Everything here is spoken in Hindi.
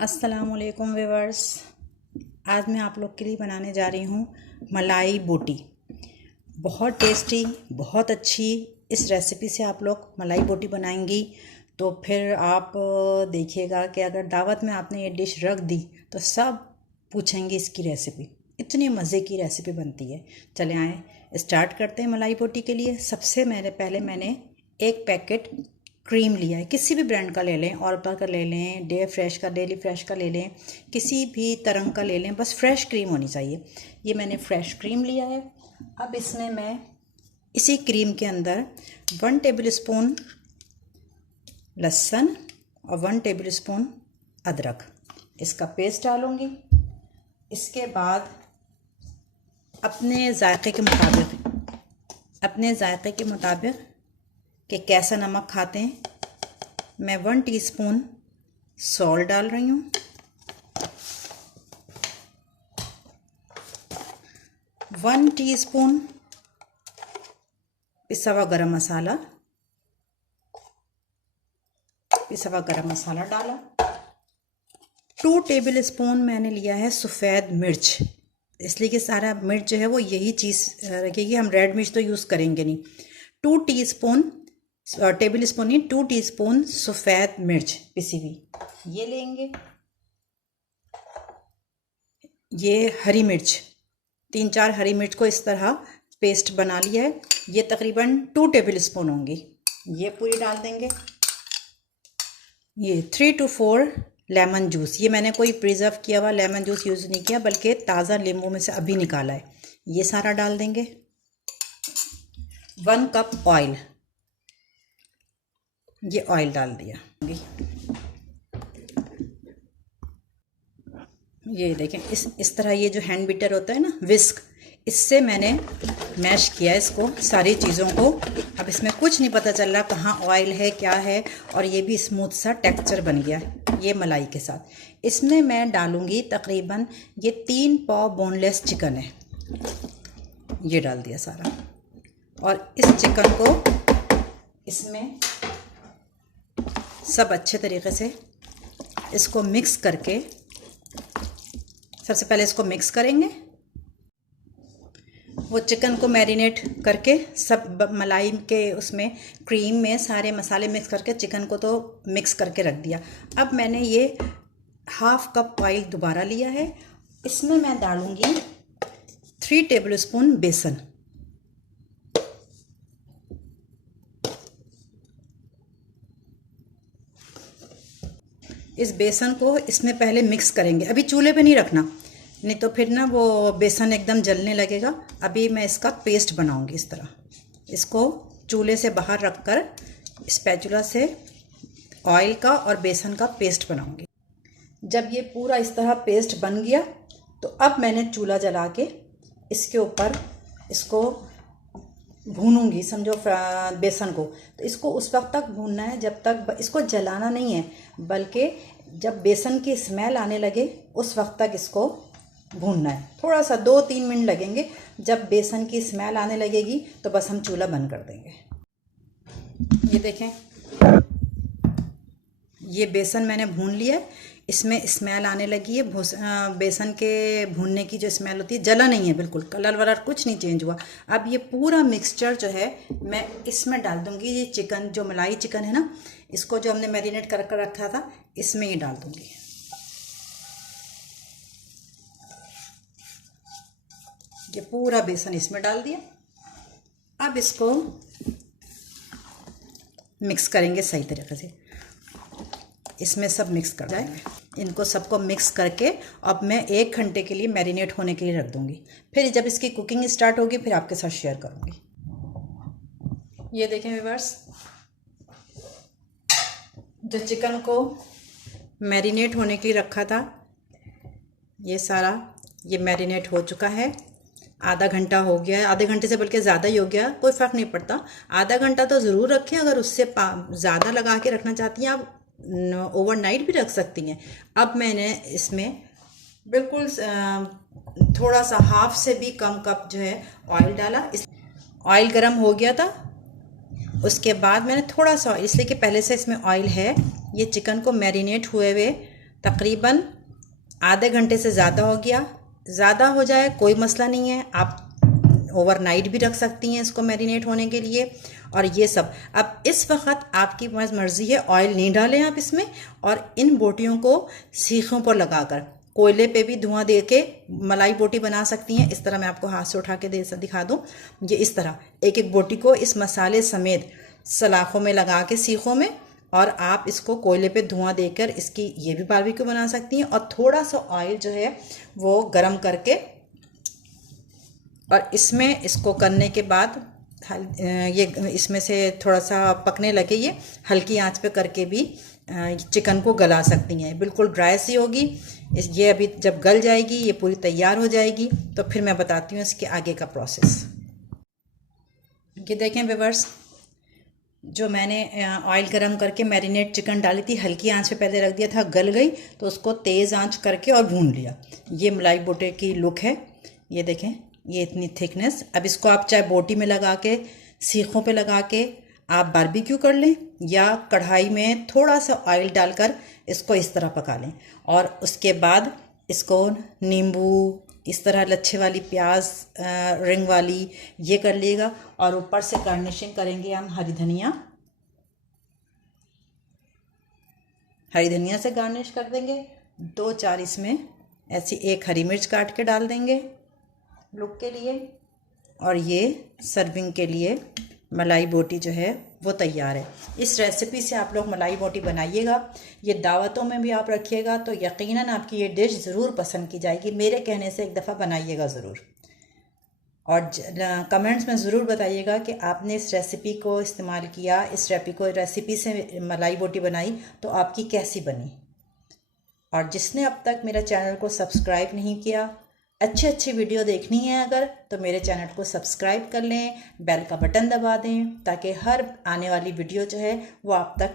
अस्सलामुअलैकुम व्यूअर्स। आज मैं आप लोग के लिए बनाने जा रही हूँ मलाई बोटी। बहुत टेस्टी, बहुत अच्छी। इस रेसिपी से आप लोग मलाई बोटी बनाएंगी तो फिर आप देखिएगा कि अगर दावत में आपने ये डिश रख दी तो सब पूछेंगे इसकी रेसिपी। इतनी मज़े की रेसिपी बनती है। चले आए स्टार्ट करते हैं मलाई बोटी के लिए। सबसे पहले मैंने एक पैकेट क्रीम लिया है। किसी भी ब्रांड का ले लें, ऑर्पा का ले लें, डेली फ्रेश का ले लें, किसी भी तरंग का ले लें, बस फ्रेश क्रीम होनी चाहिए। ये मैंने फ्रेश क्रीम लिया है। अब इसमें मैं इसी क्रीम के अंदर 1 टेबल स्पून लहसुन और 1 टेबल स्पून अदरक इसका पेस्ट डालूँगी। इसके बाद अपने जायके के मुताबिक कि कैसा नमक खाते हैं, मैं 1 टीस्पून सॉल्ट डाल रही हूँ। 1 टीस्पून पिसा हुआ गरम मसाला डाला। 2 टेबल स्पून मैंने लिया है सफ़ेद मिर्च, इसलिए कि सारा मिर्च जो है वो यही चीज़ रखेगी, हम रेड मिर्च तो यूज़ करेंगे नहीं। 2 टीस्पून सफ़ेद मिर्च पिसी हुई ये लेंगे। ये हरी मिर्च, 3-4 हरी मिर्च को इस तरह पेस्ट बना लिया है। ये तकरीबन 2 टेबल स्पून होंगी, ये पूरी डाल देंगे। ये 3 to 4 लेमन जूस, ये मैंने कोई प्रिजर्व किया हुआ लेमन जूस यूज़ नहीं किया, बल्कि ताज़ा नींबू में से अभी निकाला है। ये सारा डाल देंगे। 1 कप ऑयल, ये ऑयल डाल दिया। ये देखें, इस तरह ये जो हैंड बीटर होता है ना, विस्क, इससे मैंने मैश किया इसको, सारी चीज़ों को। अब इसमें कुछ नहीं पता चल रहा कहाँ ऑयल है क्या है, और ये भी स्मूथ सा टेक्सचर बन गया है ये मलाई के साथ। इसमें मैं डालूँगी तकरीबन ये 3 पाव बोनलेस चिकन है, ये डाल दिया सारा। और इस चिकन को इसमें सब अच्छे तरीके से इसको मिक्स करके, सबसे पहले इसको मिक्स करेंगे। वो चिकन को मैरिनेट करके सब मलाई के उसमें क्रीम में सारे मसाले मिक्स करके चिकन को तो मिक्स करके रख दिया। अब मैंने ये 1/2 कप ऑयल दोबारा लिया है। इसमें मैं डालूँगी 3 टेबल स्पून बेसन। इस बेसन को इसमें पहले मिक्स करेंगे, अभी चूल्हे पे नहीं रखना, नहीं तो फिर ना वो बेसन एकदम जलने लगेगा। अभी मैं इसका पेस्ट बनाऊंगी इस तरह। इसको चूल्हे से बाहर रखकर स्पैचुला से ऑयल का और बेसन का पेस्ट बनाऊंगी। जब ये पूरा इस तरह पेस्ट बन गया तो अब मैंने चूल्हा जला के इसके ऊपर इसको भूनूंगी, समझो बेसन को। तो इसको उस वक्त तक भूनना है जब तक, इसको जलाना नहीं है, बल्कि जब बेसन की स्मेल आने लगे उस वक्त तक इसको भूनना है। थोड़ा सा 2-3 मिनट लगेंगे। जब बेसन की स्मेल आने लगेगी तो बस हम चूल्हा बंद कर देंगे। ये देखें, ये बेसन मैंने भून लिया है, इसमें स्मेल आने लगी है। बेसन के भूनने की जो स्मेल होती है, जला नहीं है बिल्कुल, कलर वलर कुछ नहीं चेंज हुआ। अब ये पूरा मिक्सचर जो है मैं इसमें डाल दूंगी। ये चिकन, जो मलाई चिकन है ना, इसको जो हमने मैरिनेट कर रखा था, इसमें ये डाल दूंगी। ये पूरा बेसन इसमें डाल दिया। अब इसको मिक्स करेंगे सही तरीके से, इसमें सब मिक्स कर जाए। इनको सबको मिक्स करके अब मैं 1 घंटे के लिए मैरिनेट होने के लिए रख दूंगी। फिर जब इसकी कुकिंग स्टार्ट होगी फिर आपके साथ शेयर करूंगी। ये देखें व्यूअर्स, जो चिकन को मैरिनेट होने के लिए रखा था, ये सारा ये मैरिनेट हो चुका है। आधा घंटा हो गया है, आधे घंटे से बल्कि ज़्यादा ही हो गया, कोई फ़र्क नहीं पड़ता। आधा घंटा तो ज़रूर रखें। अगर उससे ज़्यादा लगा के रखना चाहती हैं आप, ओवरनाइट भी रख सकती हैं। अब मैंने इसमें बिल्कुल थोड़ा सा 1/2 से भी कम कप जो है ऑयल डाला। ऑयल गर्म हो गया था, उसके बाद मैंने थोड़ा सा, इसलिए कि पहले से इसमें ऑयल है, ये चिकन को मैरिनेट हुए हुए तकरीबन आधे घंटे से ज़्यादा हो गया। ज़्यादा हो जाए कोई मसला नहीं है, आप ओवरनाइट भी रख सकती हैं इसको मैरिनेट होने के लिए। और ये सब अब इस वक्त आपकी मर्ज़ी है, ऑयल नहीं डालें आप इसमें। और इन बोटियों को सीखों पर लगाकर कोयले पे भी धुआं दे के मलाई बोटी बना सकती हैं। इस तरह मैं आपको हाथ से उठा के दिखा दूँ। ये इस तरह एक एक बोटी को इस मसाले समेत सलाखों में लगा के सीखों में, और आप इसको कोयले पे धुआं देकर इसकी ये भी बारबेक्यू बना सकती हैं। और थोड़ा सा ऑयल जो है वो गरम करके और इसमें इसको करने के बाद ये इसमें से थोड़ा सा पकने लगे, ये हल्की आंच पे करके भी चिकन को गला सकती हैं। बिल्कुल ड्राई सी होगी ये, अभी जब गल जाएगी ये पूरी तैयार हो जाएगी तो फिर मैं बताती हूँ इसके आगे का प्रोसेस। ये देखें व्यूअर्स, जो मैंने ऑयल गरम करके मैरिनेट चिकन डाली थी, हल्की आंच पे पहले रख दिया था, गल गई तो उसको तेज़ आंच करके और भून लिया। ये मलाई बोटे की लुक है, ये देखें ये इतनी थिकनेस। अब इसको आप चाहे बोटी में लगा के सीखों पे लगा के आप बारबेक्यू कर लें, या कढ़ाई में थोड़ा सा ऑयल डालकर इसको इस तरह पका लें। और उसके बाद इसको नींबू, इस तरह लच्छे वाली प्याज रिंग वाली ये कर लिएगा। और ऊपर से गार्निशिंग करेंगे हम हरी धनिया से गार्निश कर देंगे। 2-4 इसमें ऐसी एक हरी मिर्च काट के डाल देंगे लुक के लिए। और ये सर्विंग के लिए मलाई बोटी जो है वो तैयार है। इस रेसिपी से आप लोग मलाई बोटी बनाइएगा, ये दावतों में भी आप रखिएगा तो यकीनन आपकी ये डिश ज़रूर पसंद की जाएगी। मेरे कहने से एक दफ़ा बनाइएगा ज़रूर, और कमेंट्स में ज़रूर बताइएगा कि आपने इस रेसिपी को इस्तेमाल किया, इस रेसिपी से मलाई बोटी बनाई तो आपकी कैसी बनी। और जिसने अब तक मेरा चैनल को सब्सक्राइब नहीं किया, अच्छी वीडियो देखनी है अगर, तो मेरे चैनल को सब्सक्राइब कर लें, बेल का बटन दबा दें ताकि हर आने वाली वीडियो जो है वो आप तक